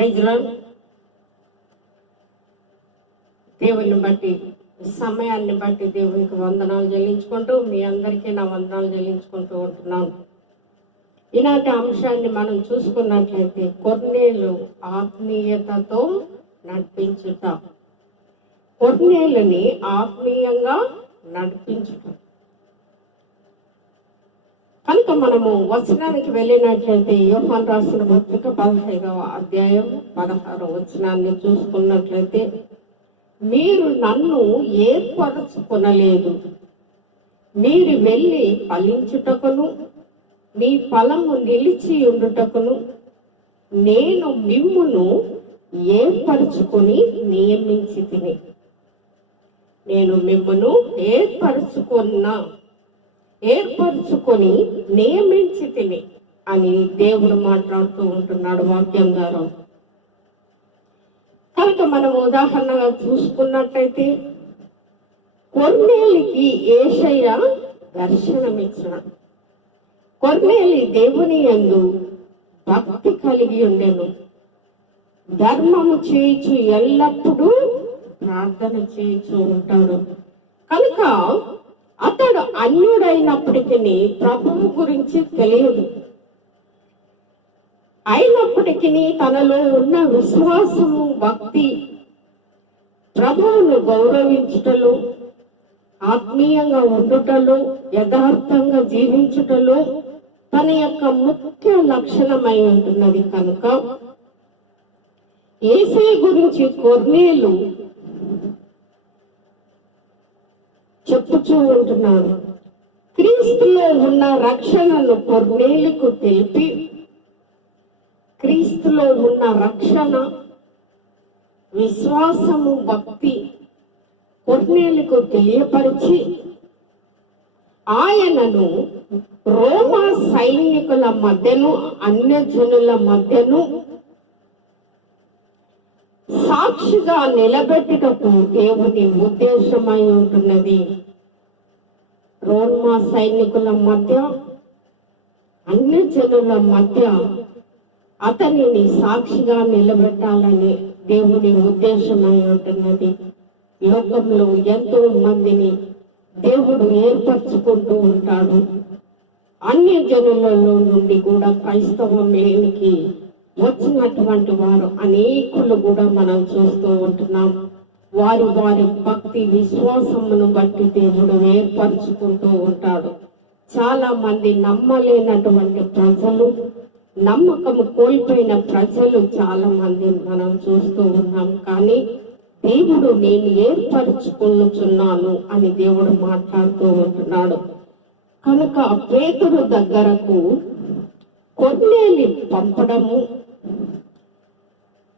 ప్రైజ్లో దేవుని బట్టి సమయాన్ని బట్టి దేవునికి వందనాలు చెల్లించుకుంటూ మీ అందరికీ నా వందనాలు చెల్లించుకుంటూ ఉంటున్నాను. ఈనాటి అంశాన్ని మనం చూసుకున్నట్లయితే కొన్నేళ్ళు ఆత్మీయతతో నడిపించుట. కొన్నేళ్ళని ఆత్మీయంగా నడిపించుట. కనుక మనము వచనానికి వెళ్ళినట్లయితే యోహాన్ రాసిన పత్రిక పదహైదవ అధ్యాయం పదహారు వచనాన్ని చూసుకున్నట్లయితే మీరు నన్ను ఏర్పరచుకొనలేదు. మీరు వెళ్ళి ఫలించుటకును మీ ఫలము నిలిచి ఉండుటకును నేను మిమ్మును ఏర్పరచుకొని నియమించి తిని నేను మిమ్మను ఏర్పరచుకున్నా. ఏర్పరచుకొని నియమించి తిని అని దేవుడు మాట్లాడుతూ ఉంటున్నాడు వాక్యం ద్వారా. కనుక మనం ఉదాహరణగా చూసుకున్నట్టయితే కొన్నేలికి ఏషయ్య దర్శనమిచ్చిన. కొన్నేలి దేవుని యందు భక్తి కలిగి ఉండేను. ధర్మము చేయించు ఎల్లప్పుడూ ప్రార్థన చేయించు ఉంటాడు. కనుక అతడు అన్యుడైనప్పటికీ ప్రభువు గురించి తెలియదు. అయినప్పటికీ తనలో ఉన్న విశ్వాసము భక్తి ప్రభువును గౌరవించుటలో ఆత్మీయంగా ఉండుటలో యథార్థంగా జీవించుటలో తన యొక్క ముఖ్య లక్షణమై ఉంటున్నది కనుక ఏసై గురించి కొర్నేలు చెప్పుచూ ఉంటున్నాను. క్రీస్తులో ఉన్న రక్షణను కొర్నేలుకు తెలిపి క్రీస్తులో ఉన్న రక్షణ విశ్వాసము భక్తి కొర్నేలుకు తెలియపరిచి ఆయనను రోమా సైనికుల మధ్యను అన్యజనుల మధ్యను సాక్షిగా నిలబెట్టుటకు దేవుని ఉద్దేశమై ఉంటున్నది. రోమా సైనికుల మధ్య అన్ని జనుల మధ్య అతనిని సాక్షిగా నిలబెట్టాలని దేవుని ఉద్దేశమై ఉంటున్నది. లోకంలో ఎంతో మందిని దేవుడు ఏర్పరచుకుంటూ ఉంటాడు. అన్య జనులలో నుండి కూడా క్రైస్తవం లేనికి వచ్చినటువంటి వారు అనేకులు కూడా మనం చూస్తూ ఉంటున్నాం. వారి వారి భక్తి విశ్వాసమును బట్టి దేవుడు ఏర్పరచుకుంటూ ఉంటాడు. చాలా మంది నమ్మలేనటువంటి ప్రజలు నమ్మకము కోల్పోయిన ప్రజలు చాలా మంది మనం చూస్తూ ఉన్నాం. కానీ దేవుడు నేను ఏర్పరచుకున్నాను అని దేవుడు మాట్లాడుతూ ఉంటున్నాడు. కనుక పేతుడు దగ్గరకు కొన్నేలి పంపడము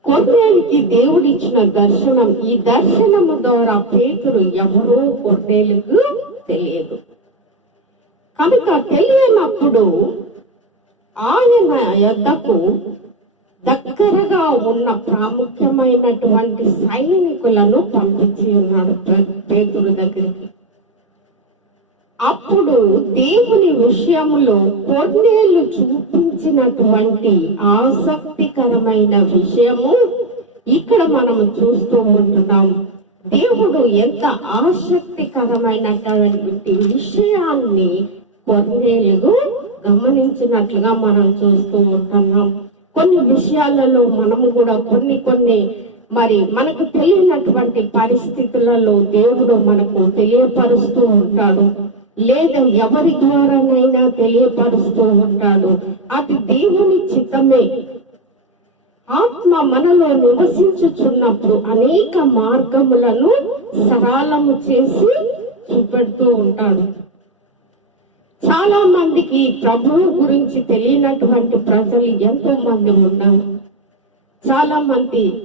కొన్నేలికి దేవుడిచ్చిన దర్శనం ఈ దర్శనము ద్వారా పేతురు ఎవరో కొన్నేలుకు తెలియదు. కనుక తెలియనప్పుడు ఆయన యొద్దకు దగ్గరగా ఉన్న ప్రాముఖ్యమైనటువంటి సైనికులను పంపించి ఉన్నాడు పే- పేతురు దగ్గరికి. అప్పుడు దేవుని విషయంలో కొన్నేళ్ళు చూపించినటువంటి ఆసక్తికరమైన విషయము ఇక్కడ మనం చూస్తూ ఉంటున్నాం. దేవుడు ఎంత ఆసక్తికరమైనటువంటి విషయాన్ని కొన్నేళ్ళు గమనించినట్లుగా మనం చూస్తూ ఉంటున్నాం. కొన్ని విషయాలలో మనము కూడా కొన్ని కొన్ని మరి మనకు తెలియనటువంటి పరిస్థితులలో దేవుడు మనకు తెలియపరుస్తూ ఉంటాడు. లేదా ఎవరి ద్వారానైనా తెలియపరుస్తూ ఉంటాడు. అది దేవుని చిత్తమే. ఆత్మ మనలో నివసించుచున్నప్పుడు అనేక మార్గములను సరళము చేసి చూపెడుతూ ఉంటాడు. చాలా మందికి ప్రభువు గురించి తెలియనటువంటి ప్రజలు ఎంతో మంది ఉన్నారు. చాలా మంది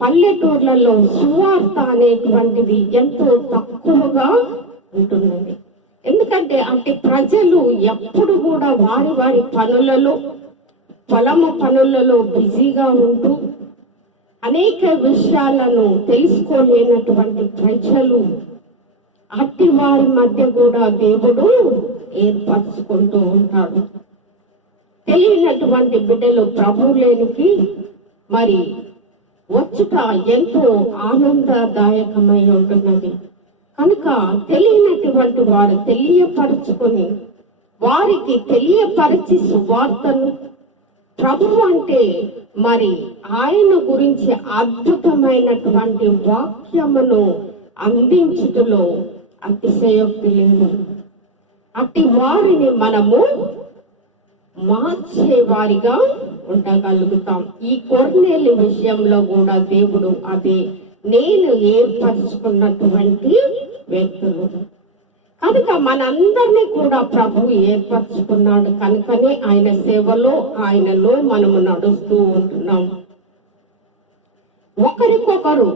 పల్లెటూర్లలో సువార్త అనేటువంటిది ఎంతో తక్కువగా ఉంటుందండి. ఎందుకంటే అంటే ప్రజలు ఎప్పుడు కూడా వారి వారి పనులలో పొలము పనులలో బిజీగా ఉంటూ అనేక విషయాలను తెలుసుకోలేనటువంటి ప్రజలు అట్టి వారి మధ్య కూడా దేవుడు ఏర్పరచుకుంటూ ఉంటాడు. తెలియనటువంటి బిడ్డలు ప్రభు లేనికి మరి వచ్చుట ఎంతో ఆనందదాయకమై ఉంటున్నది. కనుక తెలియనటువంటి వారు తెలియపరుచుకొని వారికి తెలియపరిచి సువార్తను ప్రభు అంటే మరి ఆయన గురించి అద్భుతమైనటువంటి వాక్యమును అందించుటలో అతిశయోక్తి లేదు. అట్టి వారిని మనము మార్చే వారిగా ఉండగలుగుతాం. ఈ కొర్నేలు విషయంలో కూడా దేవుడు అదే నేను ఏర్పరచుకున్నటువంటి వ్యక్తులు కనుక మనందరినీ కూడా ప్రభు ఏర్పరచుకున్నాడు. కనుకనే ఆయన సేవలో ఆయనలో మనము నడుస్తూ ఉంటున్నాం. ఒకరికొకరు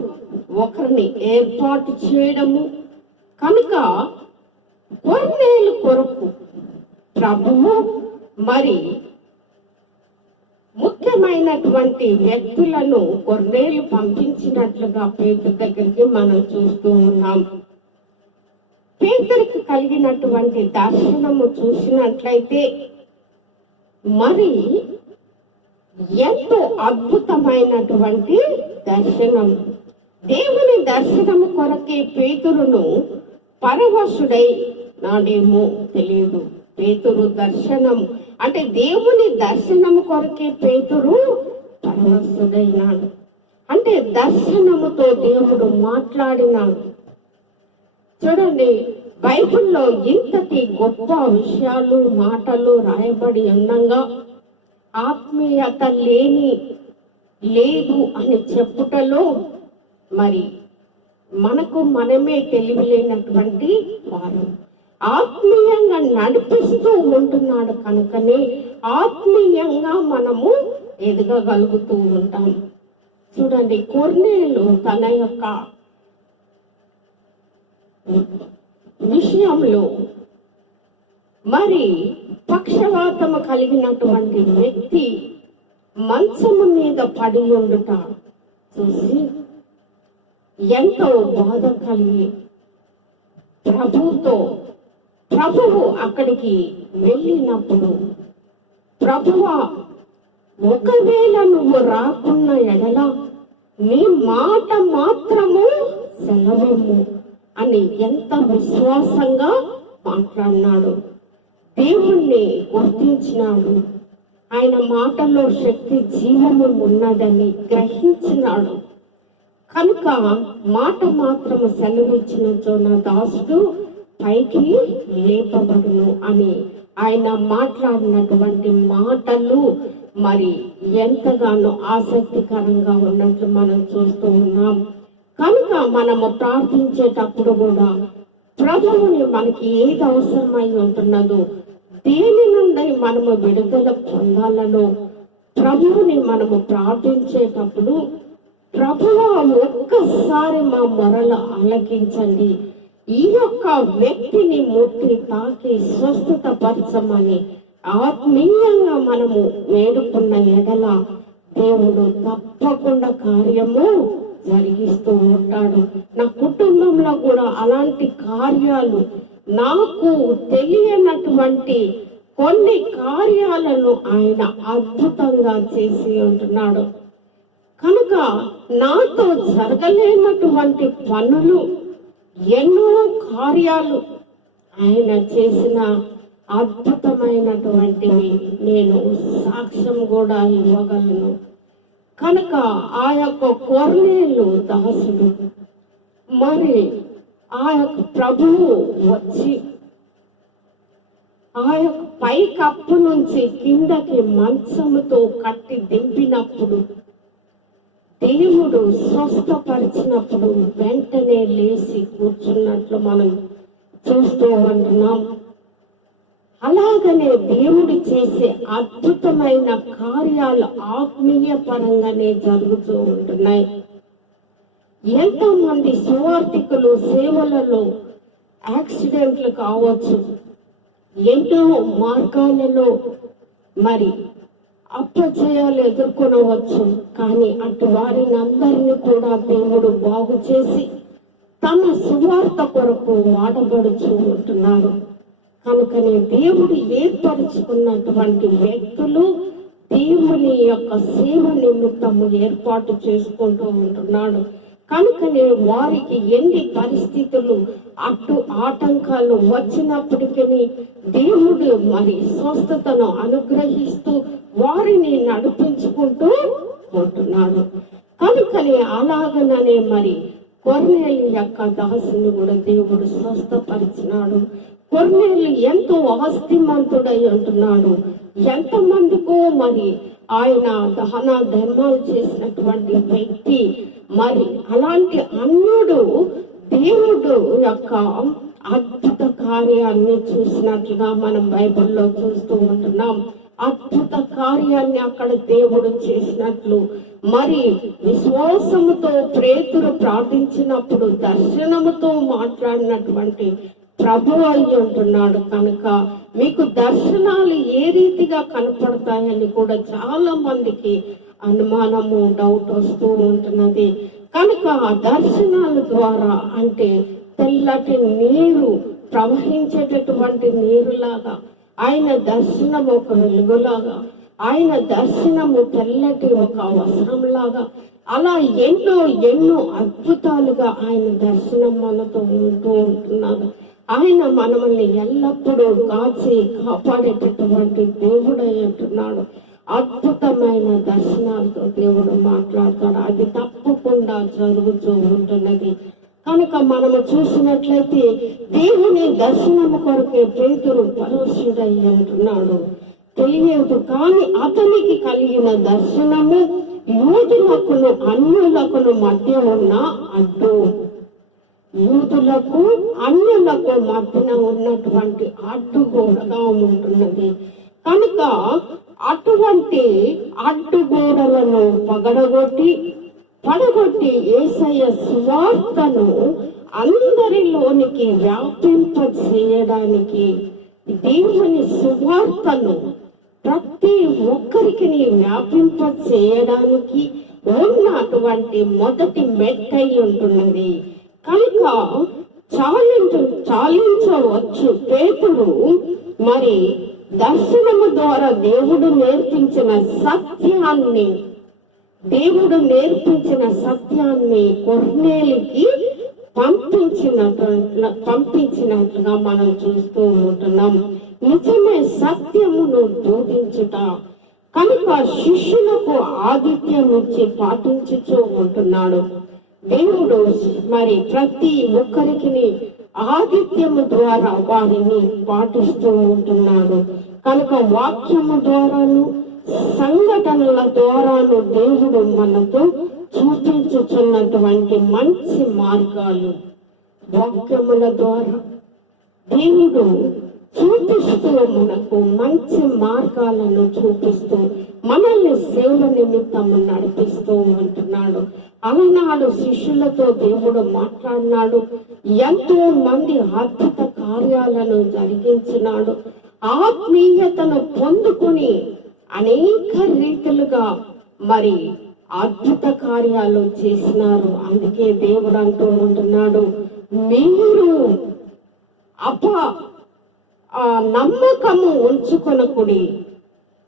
ఒకరిని ఏర్పాటు చేయడము కనుక కొన్నేళ్ళు కొరకు ప్రభువు మరి ముఖ్యమైనటువంటి వ్యక్తులను కొన్నేళ్ళు పంపించినట్లుగా పేరు దగ్గరికి మనం చూస్తూ ఉన్నాం. పేదరికి కలిగినటువంటి దర్శనము చూసినట్లయితే మరి ఎంతో అద్భుతమైనటువంటి దర్శనం. దేవుని దర్శనము కొరకే పేతురును పరవశుడై నాడేమో తెలియదు. పేతురు దర్శనం అంటే దేవుని దర్శనము కొరకే పేతురు పరవశుడైనాడు. అంటే దర్శనముతో దేవుడు మాట్లాడినాడు. చూడండి బైబిల్లో ఇంతటి గొప్ప విషయాలు మాటలు రాయబడి అందంగా ఆత్మీయత లేని లేదు అని చెప్పుటలో మరి మనకు మనమే తెలివిలేనటువంటి వారు. ఆత్మీయంగా నడిపిస్తూ ఉంటున్నాడు కనుకనే ఆత్మీయంగా మనము ఎదగగలుగుతూ ఉంటాం. చూడండి కొన్నేళ్ళు తన యొక్క విషయంలో మరి పక్షవాతము కలిగినటువంటి వ్యక్తి మంచము మీద పడి ఉండుట చూసి ఎంతో బాధ కలిగి ప్రభుతో ప్రభువు అక్కడికి వెళ్ళినప్పుడు ప్రభువా ఒకవేళ నువ్వు రాకున్న ఎడల నీ మాట మాత్రము సెలవము అని ఎంత విశ్వాసంగా మాట్లాడినాడు. దేవుణ్ణి గుర్తించినాడు. ఆయన మాటల్లో శక్తి జీవము ఉన్నదని గ్రహించినాడు. కనుక మాట మాత్రము సెలవిచ్చినచో నా దాసుడు పైకి లేపబడును అని ఆయన మాట్లాడినటువంటి మాటలు మరి ఎంతగానో ఆసక్తికరంగా ఉన్నట్లు మనం చూస్తూ ఉన్నాం. కనుక మనము ప్రార్థించేటప్పుడు కూడా ప్రభువుని మనకి ఏది అవసరమై ఉంటున్నదో దేని నుండి మనము విడుదల పొందాలనో ప్రభువుని మనము ప్రార్థించేటప్పుడు ప్రభువా ఒక్కసారి మా మొరలు ఆలకించండి. ఈ యొక్క వ్యక్తిని ముట్టి తాకి స్వస్థత పరచమని ఆత్మీయంగా మనము వేడుకున్న ఎడల దేవుడు తప్పకుండా కార్యము జరిగిస్తూ ఉంటాడు. నా కుటుంబంలో కూడా అలాంటి కార్యాలు నాకు తెలియనటువంటి కొన్ని కార్యాలను ఆయన అద్భుతంగా చేసి ఉంటున్నాడు. కనుక నాతో జరగలేనటువంటి పనులు ఎన్నో కార్యాలు ఆయన చేసిన అద్భుతమైనటువంటివి నేను సాక్ష్యం కూడా ఇవ్వగలను. కనుక ఆ యొక్క కొరలేలు దాసుడు మరి ఆ యొక్క ప్రభువు వచ్చి ఆ యొక్క పై కప్పు నుంచి కిందకి మంచముతో కట్టి దింపినప్పుడు దేవుడు స్వస్థపరిచినప్పుడు వెంటనే లేచి కూర్చున్నట్లు మనం చూస్తూ ఉంటున్నాం. అలాగనే దేవుడు చేసే అద్భుతమైన కార్యాలు ఆత్మీయ పరంగానే జరుగుతూ ఉంటున్నాయి. ఎంతో మంది సువార్థికులు సేవలలో యాక్సిడెంట్లు కావచ్చు ఎన్నో మార్గాలలో మరి అప్పజయాలు ఎదుర్కొనవచ్చు కానీ అటు వారిని అందరినీ కూడా దేవుడు బాగు చేసి తన సువార్త కొరకు వాడబడుచు ఉంటున్నారు కనుకనే దేవుడు ఏర్పరచుకున్నటువంటి వ్యక్తులు దేవుని యొక్క సేవ నిమిత్తము ఏర్పాటు చేసుకుంటూ ఉంటున్నాడు. కనుకనే వారికి ఎన్ని పరిస్థితులు అటు ఆటంకాలు వచ్చినప్పటికీ దేవుడు మరి స్వస్థతను అనుగ్రహిస్తూ వారిని నడిపించుకుంటూ ఉంటున్నాడు. కనుకనే అలాగననే మరి కొర్నేలు యొక్క దాసుని కూడా దేవుడు స్వస్థపరిచినాడు. కొన్నేళ్ళు ఎంతో ఆస్తిమంతుడై ఉంటున్నాడు. ఎంతమందికో మరి ఆయన దహన ధర్మాలు చేసినటువంటి వ్యక్తి మరి అలాంటి అన్నుడు దేవుడు యొక్క అద్భుత కార్యాన్ని చూసినట్లుగా మనం బైబిల్లో చూస్తూ ఉంటున్నాం. అద్భుత కార్యాన్ని అక్కడ దేవుడు చేసినట్లు. మరి విశ్వాసముతో ప్రేతులు ప్రార్థించినప్పుడు దర్శనముతో మాట్లాడినటువంటి ప్రభు అయి ఉంటున్నాడు కనుక మీకు దర్శనాలు ఏ రీతిగా కనపడతాయని కూడా చాలా మందికి అనుమానము డౌట్ వస్తూ ఉంటున్నది. కనుక ఆ దర్శనాల ద్వారా అంటే తెల్లటి నీరు ప్రవహించేటటువంటి నీరులాగా ఆయన దర్శనం ఒక వెలుగులాగా ఆయన దర్శనము తెల్లటి ఒక వస్త్రంలాగా అలా ఎన్నో ఎన్నో అద్భుతాలుగా ఆయన దర్శనం మనతో ఉంటూ ఉంటున్నారు ఆయన మనల్ని ఎల్లప్పుడూ కాచి కాపాడేటటువంటి దేవుడు అంటున్నాడు. అద్భుతమైన దర్శనాలతో దేవుడు మాట్లాడతాడు. అది తప్పకుండా జరుగుతూ ఉంటున్నది. కనుక మనము చూసినట్లయితే దేవుని దర్శనము కొరకే పేతురు పరవశుడై అంటున్నాడు. తెలియదు కానీ అతనికి కలిగిన దర్శనము యూదులకును అన్యులకును మధ్య ఉన్న అడ్డు. యూతులకు అన్యులకు మధ్యన ఉన్నటువంటి అడ్డుగోడగా ఉంటున్నది కనుక అటువంటి అడ్డుగోడలను పగడగొట్టి పడగొట్టి ఏసయ్య సువార్తను అందరిలోనికి వ్యాపింప చేయడానికి దేవుని సువార్తను ప్రతి ఒక్కరికి వ్యాపింప చేయడానికి ఉన్నటువంటి మొదటి మెట్టై ఉంటున్నది. కనుక చాలించ చాలించవచ్చు. పేతుడు మరి దర్శనము ద్వారా దేవుడు నేర్పించిన సత్యాన్ని దేవుడు నేర్పించిన సత్యాన్ని కొర్నేలికి పంపించినట్లు పంపించినట్టుగా మనం చూస్తూ ఉంటున్నాం. నిజమే సత్యమును బోధించుట. కనుక శిష్యులకు ఆదిత్యం ఇచ్చి పాటించుతూ ఉంటున్నాడు. దేవుడు మరి ప్రతి ఒక్కరికి ఆదిత్యము ద్వారా వారిని పాటిస్తూ ఉంటున్నాడు. కనుక వాక్యము ద్వారాను సంఘటనల ద్వారాను దేవుడు మనతో చూపించుచున్నటువంటి మంచి మార్గాలు వాక్యముల ద్వారా. దేవుడు చూపిస్తూ మనకు మంచి మార్గాలను చూపిస్తూ మనల్ని సేవ నిమిత్తము నడిపిస్తూ అలనాడు శిష్యులతో దేవుడు మాట్లాడినాడు. ఎంతో మంది అద్భుత కార్యాలను జరిగించినాడు. ఆత్మీయతను పొందుకుని అనేక రీతిలుగా మరి అద్భుత కార్యాలు చేసినారు. అందుకే దేవుడు అంటూ ఉంటున్నాడు. మీరు అప ఆ నమ్మకము ఉంచుకొనకుడి.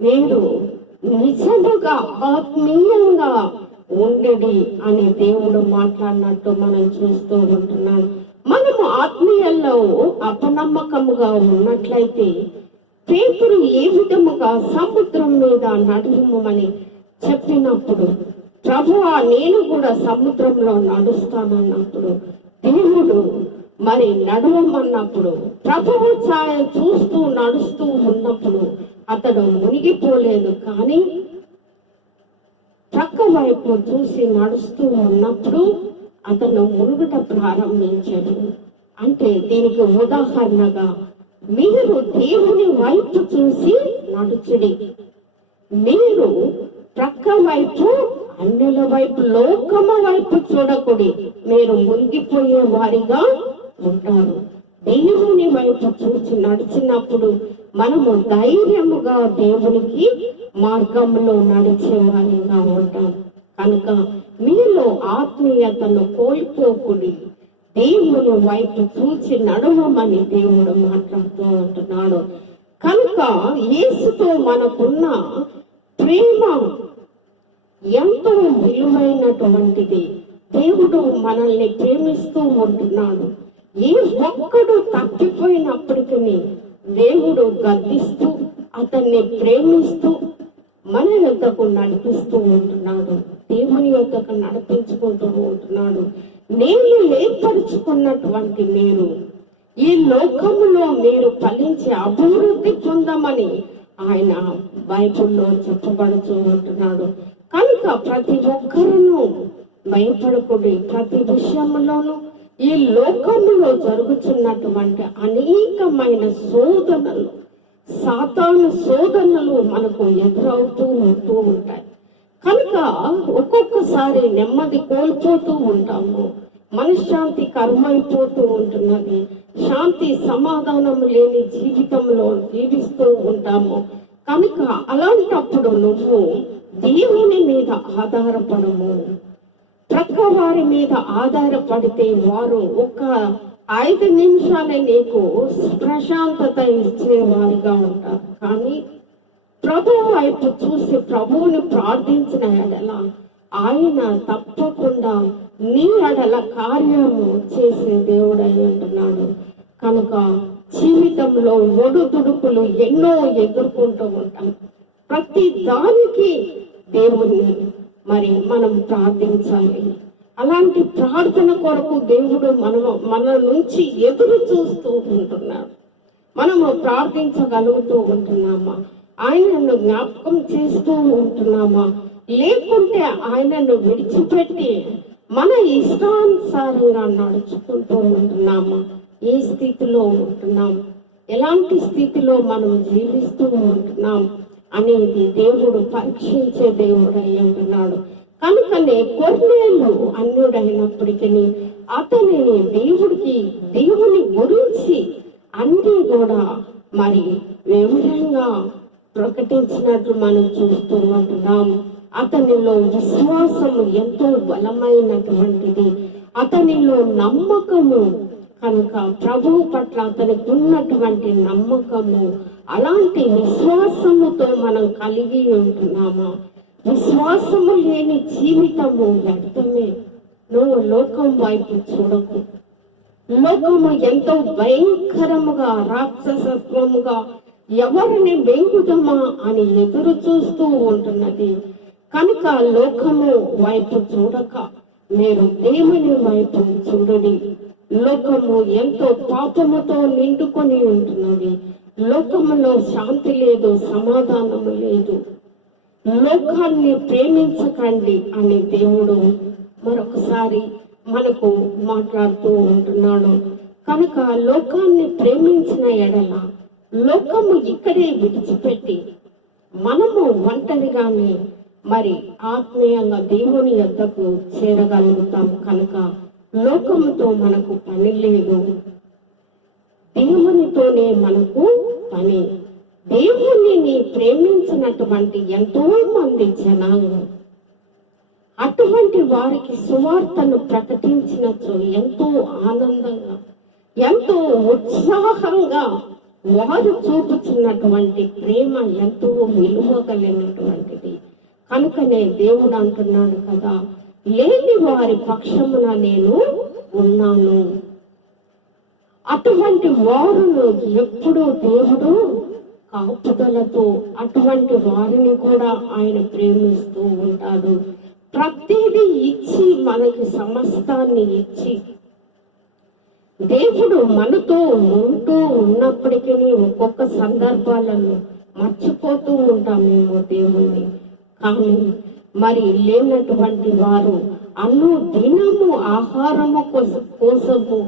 మీరు నిజముగా ఆత్మీయంగా ఉండడి అని దేవుడు మాట్లాడినట్టు మనం చూస్తూ ఉంటున్నాం. మనము ఆత్మీయంలో అపనమ్మకముగా ఉన్నట్లయితే పేతురు ఏ విధముగా సముద్రం మీద నడుమని చెప్పినప్పుడు ప్రభువా నేను కూడా సముద్రంలో నడుస్తానన్నప్పుడు దేవుడు మరి నడవమన్నప్పుడు ప్రభువు ఛాయ చూస్తూ నడుస్తూ ఉన్నప్పుడు అతడు మునిగిపోలేదు కానీ ప్రక్క వైపు చూసి నడుస్తూ ఉన్నప్పుడు అతను మునుగుట ప్రారంభించాడు. అంటే దీనికి ఉదాహరణగా మీరు దేవుని వైపు చూసి నడుచుడి. మీరు ప్రక్క వైపు అన్యుల వైపు లోకము వైపు చూడకుడి. మీరు మునిగిపోయే వారిగా ఉంటారు. దేవుని వైపు చూసి నడిచినప్పుడు మనము ధైర్యముగా దేవునికి మార్గంలో నడిచే వారిగా ఉంటాం. కనుక మీలో ఆత్మీయతను కోల్పోకుడి. దేవుని వైపు చూచి నడవమని దేవుడు మాట్లాడుతూ ఉంటున్నాడు. కనుక యేసుతో మనకున్న ప్రేమ ఎంతో విలువైనటువంటిది. దేవుడు మనల్ని ప్రేమిస్తూ ఉంటున్నాడు. ఏ ఒక్కడు తప్పిపోయినప్పటికీ దేవుడు గద్దిస్తూ అతన్ని ప్రేమిస్తూ మన యొక్కకు నడిపిస్తూ ఉంటున్నాడు. దేవుని యొక్కకు నడిపించుకుంటూ ఉంటున్నాడు. నేను ఏర్పరచుకున్నటువంటి మీరు ఈ లోకములో మీరు ఫలించి అభివృద్ధి పొందమని ఆయన బైబుల్లో చెప్పబడుతూ ఉంటున్నాడు. కనుక ప్రతి ఒక్కరూ భయపడకూడదు. ప్రతి విషయంలోనూ ఈ లోకములో జరుగుతున్నటువంటి అనేకమైన శోధనలు సాతాను శోధనలు మనకు ఎదురవుతూ ఉంటూ ఉంటాయి. కనుక ఒక్కొక్కసారి నెమ్మది కోల్పోతూ ఉంటాము. మనశ్శాంతి కర్మైపోతూ ఉంటున్నది. శాంతి సమాధానం లేని జీవితంలో జీవిస్తూ ఉంటాము. కనుక అలాంటప్పుడు నువ్వు దేవుని మీద ఆధారపడము. ప్రక్క వారి మీద ఆధారపడితే వారు ఒక ఐదు నిమిషాలే నీకు ప్రశాంతత ఇచ్చేవారుగా ఉంటారు. కానీ ప్రభు వైపు చూసి ప్రభువుని ప్రార్థించిన ఎడల ఆయన తప్పకుండా నీ ఎడల కార్యము చేసే దేవుడై ఉంటున్నాడు. కనుక జీవితంలో ఒడుదుడుకులు ఎన్నో ఎదుర్కొంటూ ఉంటాం. ప్రతి దానికి దేవుణ్ణి మరి మనం ప్రార్థించాలి. అలాంటి ప్రార్థన కొరకు దేవుడు మన మన నుంచి ఎదురు చూస్తూ ఉంటున్నాడు. మనము ప్రార్థించగలుగుతూ ఉంటున్నామా? ఆయనను జ్ఞాపకం చేస్తూ ఉంటున్నామా? లేకుంటే ఆయనను విడిచిపెట్టి మన ఇష్టానుసారంగా నడుచుకుంటూ ఉంటున్నామా? ఏ స్థితిలో ఉంటున్నాం? ఎలాంటి స్థితిలో మనం జీవిస్తూ ఉంటున్నాం? అనేది దేవుడు పరీక్షించే దేవుడు అయి ఉంటున్నాడు. కనుకనే కొన్నేళ్ళు అన్యుడైనప్పటికీ అతనిని దేవుడికి దేవుని గురించి అన్ని కూడా మరి వివరంగా ప్రకటించినట్లు మనం చూస్తూ ఉంటున్నాం. అతనిలో విశ్వాసము ఎంతో బలమైనటువంటిది. అతనిలో నమ్మకము కనుక ప్రభువు పట్ల అతనికి ఉన్నటువంటి నమ్మకము అలాంటి విశ్వాసముతో మనం కలిగి ఉంటున్నామా? విశ్వాసము లేని జీవితము వ్యర్థమే. నువ్వు లోకం వైపు చూడకు. లోకము ఎంతో భయంకరముగా రాక్షసత్వముగా ఎవరిని వెంకుదమా అని ఎదురు చూస్తూ ఉంటున్నది. కనుక లోకము వైపు చూడక మీరు దేవుని వైపు చూడండి. లోకము ఎంతో పాపముతో నిండుకొని ఉంటున్నది. లోకములో శాంతి లేదు సమాధానము లేదు. లోకాన్ని ప్రేమించకండి అని దేవుడు మరొకసారి మనకు మాట్లాడుతూ ఉంటున్నాడు. కనుక లోకాన్ని ప్రేమించిన ఎడల లోకము ఇక్కడే విడిచిపెట్టి మనము ఒంటరిగానే మరి ఆత్మీయంగా దేవుని యొద్దకు చేరగలుగుతాం. కనుక లోకముతో మనకు పని లేదు. దేవునితోనే మనకు పని. దేవుణ్ణి ప్రేమించినటువంటి ఎంతో మంది జనాలు అటువంటి వారికి సువార్తను ప్రకటించినట్లు ఎంతో ఆనందంగా ఎంతో ఉత్సాహంగా వారు చూపుచున్నటువంటి ప్రేమ ఎంతో విలువ కలిగినటువంటిది. కనుకనే దేవుడు అంటున్నాడు కదా లేని వారి పక్షమున నేను ఉన్నాను. అటువంటి వారును ఎప్పుడూ దేవుడు కాపుదలతో అటువంటి వారిని కూడా ఆయన ప్రేమిస్తూ ఉంటాడు. ప్రతిదీ ఇచ్చి మనకి సమస్తాన్ని ఇచ్చి దేవుడు మనతో ఉంటూ ఉన్నప్పటికీ ఒక్కొక్క సందర్భాలను మర్చిపోతూ ఉంటామేమో దేవుణ్ణి. కానీ మరి లేనటువంటి వారు అన్ను దినము ఆహారము కోసం కోసము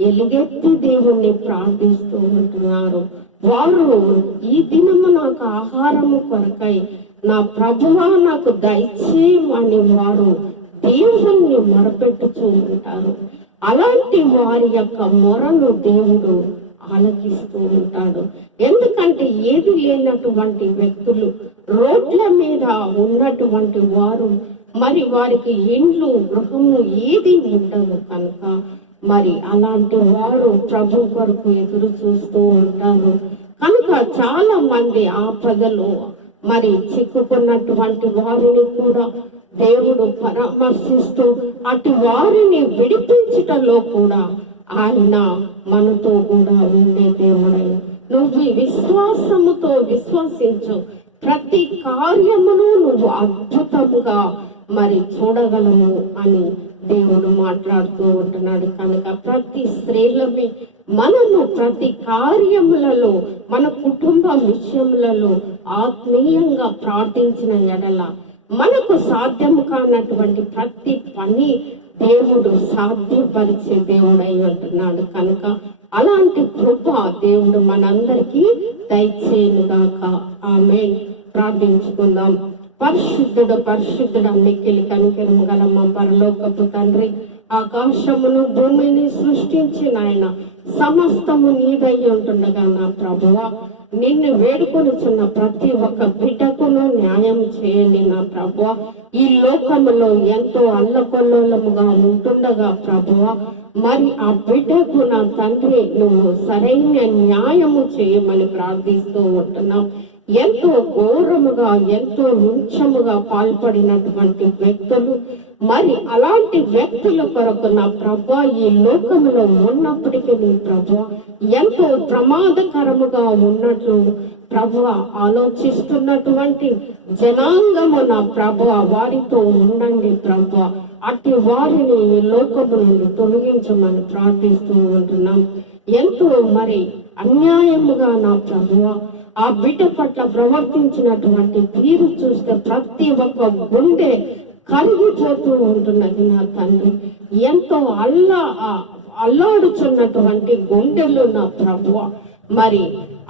ఎలుగెత్తి దేవుణ్ణి ప్రార్థిస్తూ ఉంటున్నారు. వారు ఈ దినము నాకు ఆహారము కొరకై నా ప్రభువా నాకు దయచేయమని వారు దేవుణ్ణి మొరపెట్టుచూ ఉంటారు. అలాంటి వారి యొక్క మొరను దేవుడు ఆలకిస్తూ ఉంటాడు. ఎందుకంటే ఏది లేనటువంటి వ్యక్తులు రోడ్ల మీద ఉన్నటువంటి వారు మరి వారికి ఇండ్లు గృహము ఏది ఉండదు కనుక మరి అలాంటి వారు ప్రభు కొరకు ఎదురు చూస్తూ ఉంటారు. కనుక చాలా మంది ఆపదలు మరి చిక్కుకున్నటువంటి వారిని కూడా దేవుడు పరామర్శిస్తూ అటు వారిని విడిపించటంలో కూడా ఆయన మనతో కూడా ఉండే దేవుడే. నువ్వు ఈ విశ్వాసముతో విశ్వసించు. ప్రతి కార్యమును నువ్వు అద్భుతముగా మరి చూడగలము అని దేవుడు మాట్లాడుతూ ఉంటున్నాడు. కనుక ప్రతి స్త్రీలమే మనము ప్రతి కార్యములలో మన కుటుంబ విషయములలో ఆత్మీయంగా ప్రార్థించిన ఎడల మనకు సాధ్యము కానటువంటి ప్రతి పని దేవుడు సాధ్యపరిచే దేవుడై ఉంటున్నాడు. కనుక అలాంటి కృప దేవుడు మనందరికీ దయచేయుగాక ఆమె ప్రార్థించుకుందాం. పరిశుద్ధుడు పరిశుద్ధుడ మిక్కిలి కనికరం గల మా పరలోకపు తండ్రి. ఆకాశమును భూమిని సృష్టించిన ఆయన సమస్తము నీదై ఉంటుండగా నా ప్రభువ నిన్ను వేడుకొనుచున్న ప్రతి ఒక్క బిడ్డకును న్యాయం చేయండి నా ప్రభువ. ఈ లోకములో ఎంతో అల్లకొల్లోలముగా ఉంటుండగా ప్రభువ మరి ఆ బిడ్డకు నా తండ్రి నువ్వు సరైన న్యాయము చేయమని ప్రార్థిస్తూ ఉంటున్నాం. ఎంతో ఘోరముగా ఎంతో నుంచముగా పాల్పడినటువంటి వ్యక్తులు. మరి అలాంటి వ్యక్తుల కొరకు నా ప్రభా ఈ లోకములో ఉన్నప్పటికీ నీ ప్రభా ఎంతో ప్రమాదకరముగా ఉన్నట్లు ప్రభు ఆలోచిస్తున్నటువంటి జనాంగము నా ప్రభు వారితో ఉండండి ప్రభు. అట్టి వారిని ఈ లోకము నుండి తొలగించమని ప్రార్థిస్తూ ఉంటున్నాం. ఎంతో మరి అన్యాయముగా నా ప్రభువ ఆ బిడ్డ పట్ల ప్రవర్తించినటువంటి తీరు చూస్తే ప్రతి ఒక్క గుండె కరిగిపోతూ ఉంటున్నది నా తండ్రి. ఎంతో అల్లా అల్లాడుచున్నటువంటి గుండెలు నా ప్రభువ. మరి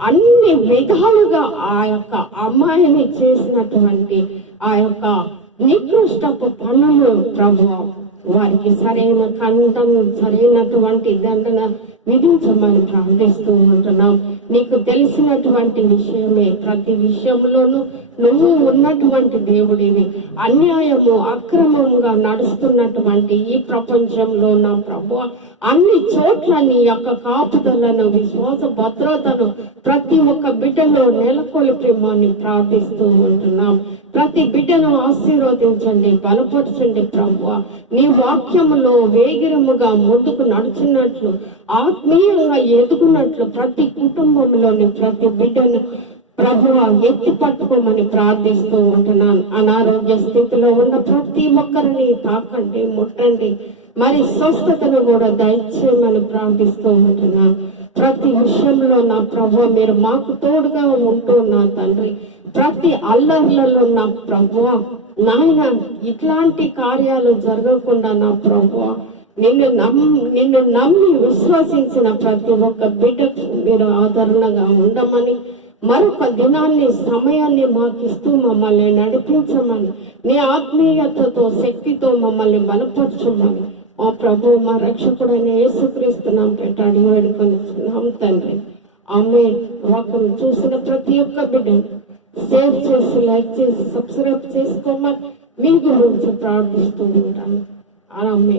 అన్ని విధాలుగా ఆ యొక్క అమ్మాయిని చేసినటువంటి ఆ యొక్క నికృష్టపు పనులు ప్రభు వారికి సరైన ఖండం సరైనటువంటి దండన విధించమని ప్రార్థిస్తూ ఉంటున్నాం. నీకు తెలిసినటువంటి విషయమే. ప్రతి విషయంలోనూ నువ్వు ఉన్నటువంటి దేవుడివి అన్యాయము అక్రమంగా నడుస్తున్నటువంటి ఈ ప్రపంచంలో నా ప్రభు. అన్ని చోట్ల నీ యొక్క కాపుదలను విశ్వాస భద్రతను ప్రతి ఒక్క బిడ్డలో నెలకొల్పేమని ప్రార్థిస్తూ ఉంటున్నాం. ప్రతి బిడ్డను ఆశీర్వదించండి బలపరచండి ప్రభు. నీ వాక్యములో వేగిరముగా ముందుకు నడుచున్నట్లు ఆత్మీయంగా ఎదుగున్నట్లు ప్రతి కుటుంబంలోని ప్రతి బిడ్డను ప్రభువ ఎత్తి పట్టుకోమని ప్రార్థిస్తూ ఉంటున్నాను. అనారోగ్య స్థితిలో ఉన్న ప్రతి ఒక్కరిని తాకండి ముట్టండి. మరి స్వస్థతను కూడా దయచేయమని ప్రార్థిస్తూ ఉంటున్నాను. ప్రతి విషయంలో నా ప్రభు మీరు మాకు తోడుగా ఉంటూ నా తండ్రి. ప్రతి అల్లర్లలో నా ప్రభు నాయన ఇట్లాంటి కార్యాలు జరగకుండా నా ప్రభు నిన్ను నమ్మి నిన్ను నమ్మి విశ్వసించిన ప్రతి ఒక్క బిడ్డకు మీరు ఆదరణగా ఉండమని మరొక దినాన్ని సమయాన్ని మాకిస్తూ మమ్మల్ని నడిపించమని నీ ఆత్మీయతతో శక్తితో మమ్మల్ని బలపరచమని. మా ప్రభు మా రక్షకుడైన యేసుక్రీస్తున్నాం పెట్టాడు వేడుకొనిస్తున్నాం తండ్రి. ఆమె వాక్యం చూసిన ప్రతి ఒక్క బిడ్డ షేర్ చేసి లైక్ చేసి సబ్స్క్రైబ్ చేసుకోమని మీ గురించి ప్రార్థిస్తూ ఉంటాను. ఆమె